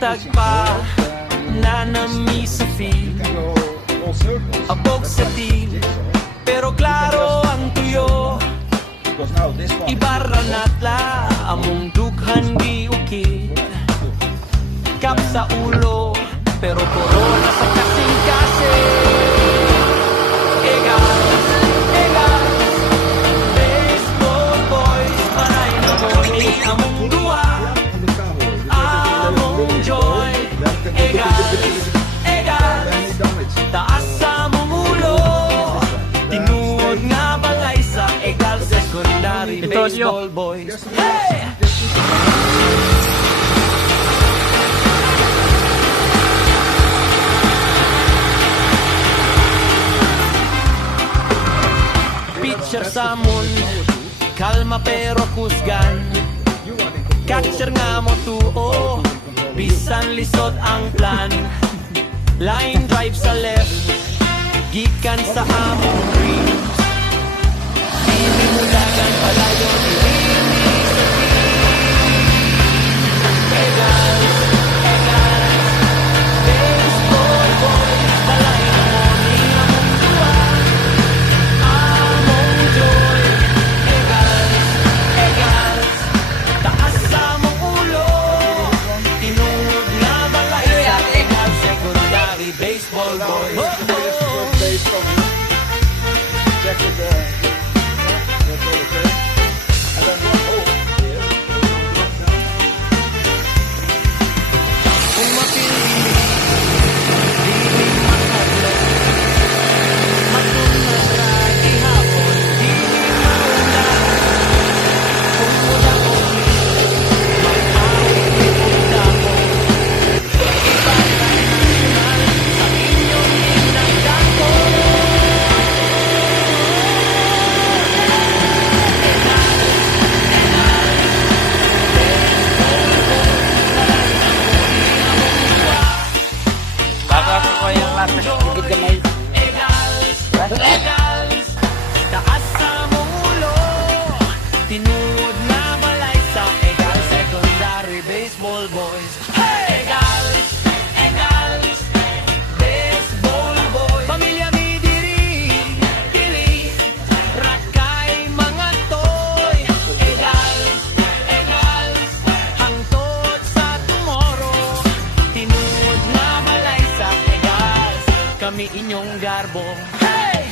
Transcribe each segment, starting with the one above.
tagpa na nami sa feel, abog sa til, pero klaro ang tuyo. Ibarra natla among dughan di ukit, kap sa ulo pero corona sa kasing-kasing. Egas, baseball boys, panay na boni among duwa, among joy. Egas, taas sa among ulo, tinuod nga balay sa egal secondary baseball boys. Hey! Pitcher sa moon, kalma pero kusgan. Catcher nga mo tuo, bisan lisod ang plan. Line drive sa left, gikan sa among dreams. Pili mo dagan palayo, ilimi sa baseball boys, balay na mo ni among duwa, among joy. Egas, taas sa among ulo, tinuod nga balay sa egal secondary baseball boys. Kung mapili, di makadlo, matunad ihapon, di mauna. Kung mula uli, mag-awit ni punta ko. Iba national sa inyong inagdako. Bago ko yung latas, hindi ka may... Egals, taas sa mong ulo, tinuod na balay sa egal secondary baseball boys. Hey! Egals, baseball boys. Pamilya mi diri, dili, rakay mga toy. Egals, hangtod sa tomorrow, tinuod na balay sa egals, kami inyong garbo. Hey!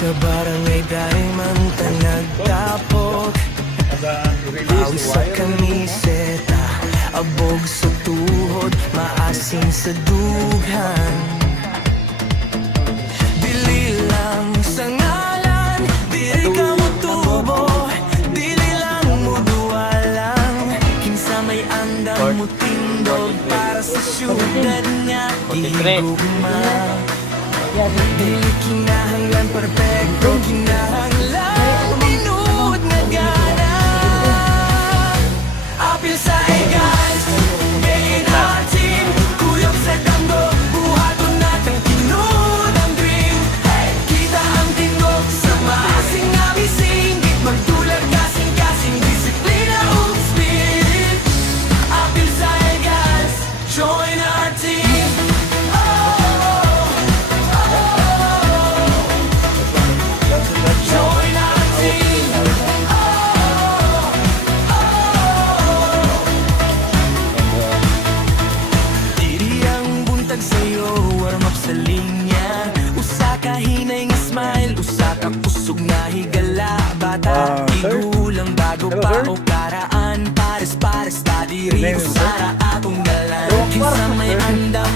Sa barangay dahil man tanagtapok, pawis sa kamiseta, abog sa tuhod, maasim sa dughan. Dili lang sa ngalan, dili ka mo tubo, dili lang mo duwalang, kinsa may andam mo tindog para sa syudad nga igugma. Dili kinahanglan perfecto, kinahanglan minuod nga gana. Apil sa egals, main our team, kuyog sa damgo, buhaton natang tinuod ang dream. Kita ang tingog sa maasing nga bising, di magtulag kasing-kasing, disiplina ug spirit. Apil sa egals, join our team. Join our team. Diri ang buntag sa'yo, warm up sa linya. Usa ka hinay nga smile, usa ka kusog nga higala. Bata, igulang bago pa o karaan, pares-pares ta diri. Usara atong dalan, kinsa may andam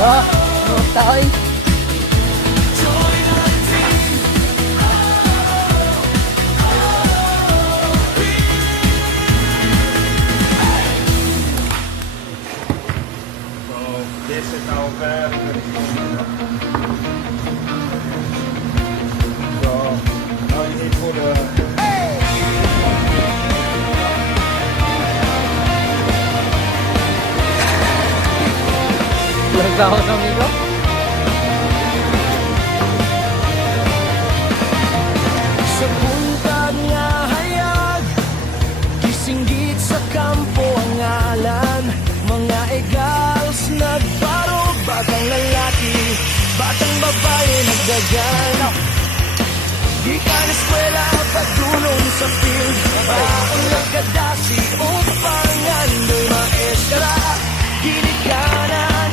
Ah, ano tayo? So this is our very So now you need for the Nagkakot ng amigo? Sa buntag nga hayag, gisinggit sa kampo ang ngalan. Mga egals nagbarog, batang lalaki, batang babae nagdagan. Di ka na eskwela, pagdulong sa field, baon nagkadasi upang ando'y maestra. Ginikanan,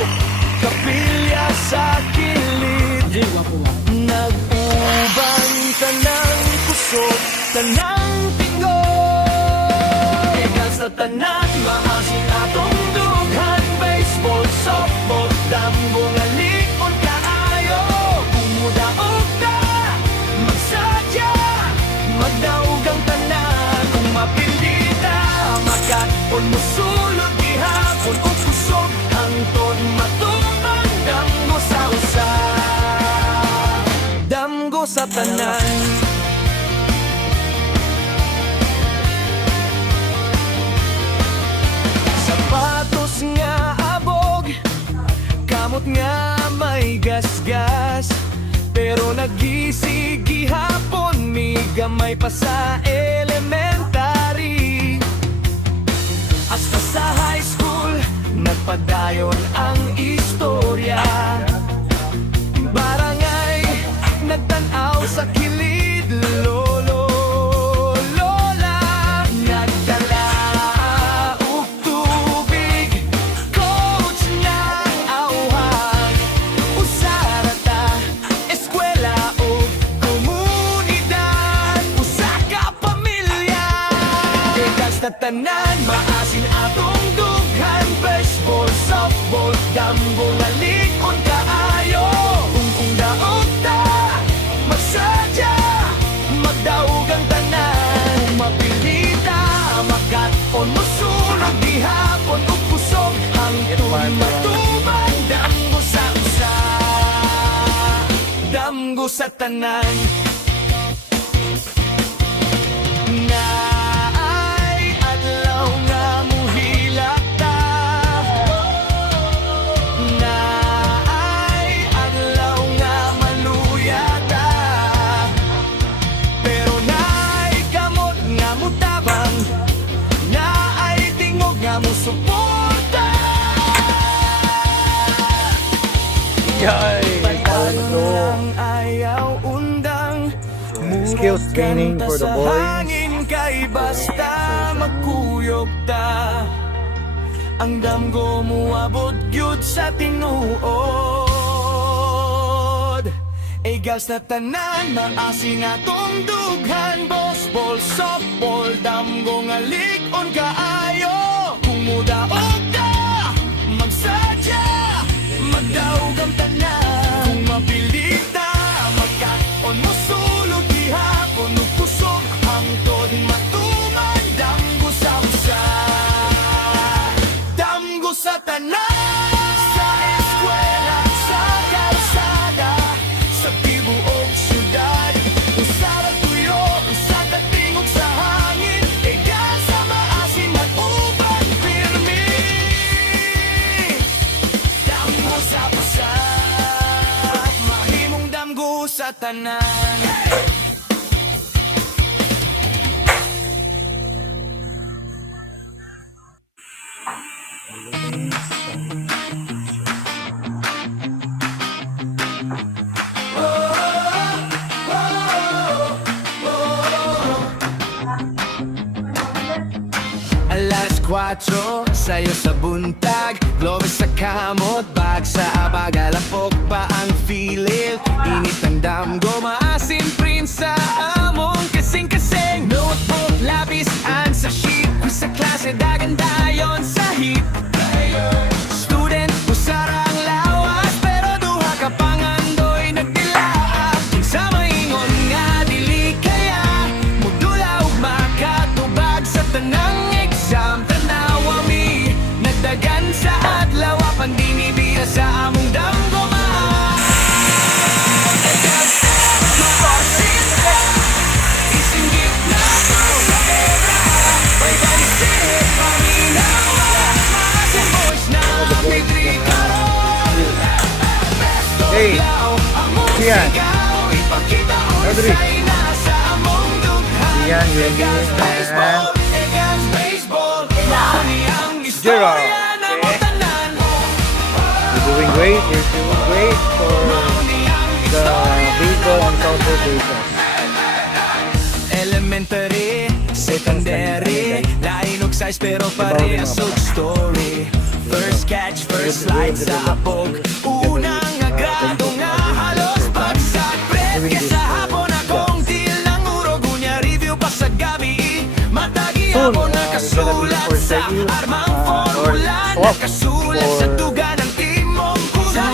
kapilya sa kilid, nag-uban tanang kusog, tanang tinggo. Egal sa tanan, maasin atong dughan. Baseball, softball, damgo nga likon kaayo. Kumudaog na, magsadya, magdaog ang tanan. Kung mapindita, makatpon mo sulod gihapon o kusog, hangtod matuman, damgo sa usa, damgo sa tanan. Sapatos nga abog, kamot nga may gasgas, pero nagisigi hapon, mi gamay pa sa elementary. Hasta sa high school, nagpadayon ang istorya. Barangay, nagtanaw sa kilid, lolo, lola, nagdala og tubig, coach na auhag, usarata, eskwela o komunidad, usa ka pamilya. Degas na tanan, maasin atong dughan. Baseball, softball, damgo nga likon kaayo. Kung daog ta, magsadya, magdaog ang tanan. Mapilita, makat-on mo sunog, gihapon o kusog, hangtod matuman, damgo sa usa, damgo sa tanan. Naay adlaw nga muhilak ta, naay adlaw nga maluya ta, pero naay kamot nga mutabang, naay tingog nga musuporta. Yay! Ang ayaw undang, Skills training for the boys. hangin kay basta magkuyog ta. Ang damgo muabot gyud sa tinuod. Egas na tanan, maasin atong dughan. Baseball, softball, damgo nga likon kaayo. Kumudaog ta, magsadya, magdaog ang tanan. Kung mapilita, magkat-on mo sulog, gihapon o kusog, hangtod matuman, damgo sa usa, damgo sa tanan. Sa eskwela, sa kalsada, sa tibuok syudad, usara tuyo, usa ka tingog sa hangin. Egal sa maasin, mag-uban firme, damgo sa usa, mahimong damgo sa tanan. Alas 4, sayo sa buntag, globe sa kamot, bag sa abag, alapok pa ang filil. Init ang damgo, maasim prince sa among kasing-kasing. Notebook, labis, and sa sheet, kung sa klase dagan dayon sa hip. Student, usarang lawas, Rian. Ikaw, ipakita ko Audrey. sa'y nasa among dughan. Rian, Rian, Egas baseball, Rian. egas baseball. Mani ang Gerald. istorya ng tanan. You're doing great. You're doing great for Mani ang the istorya baseball and softball bases. Elementary, secondary, lain og size pero parehas og story. First catch, first slide sa apog. Unang agrado nga halos pagsag. Pred sa hapon akong deal ng urog. Unya review pa sa gabi. Matagi Soon, ako we're nakasulat gonna be sa for armang or formula. swap Nakasulat sa for- duga ng timong kusa.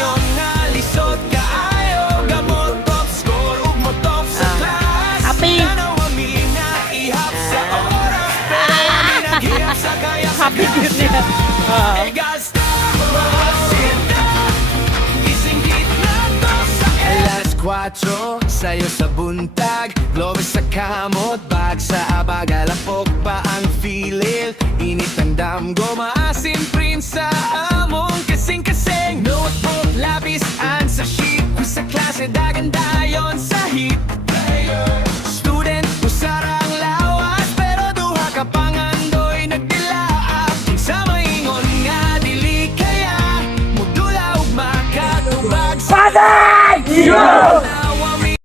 Yung nga lisod kaayo. Gamot top score, ug mo top sa class. Happy. Tanaw ami nga ihap sa oras. Pero mi naghihap sa kaya sa Happy yun niya. Egas Masita Isinggit na to sa Alas 4 Sa'yo sa buntag Globe sa kamot Bag sa abag Alapok pa ang feeling Init ang damgo Maasim print sa among kasing-kasing Notebook, lapis, answer sheet Kung sa klase dagan dayon sa hit Student, usarang lawas Pero duha ka pangandoy nagdilaap Sa maingon nga dili kaya Mudula ug makatubag sa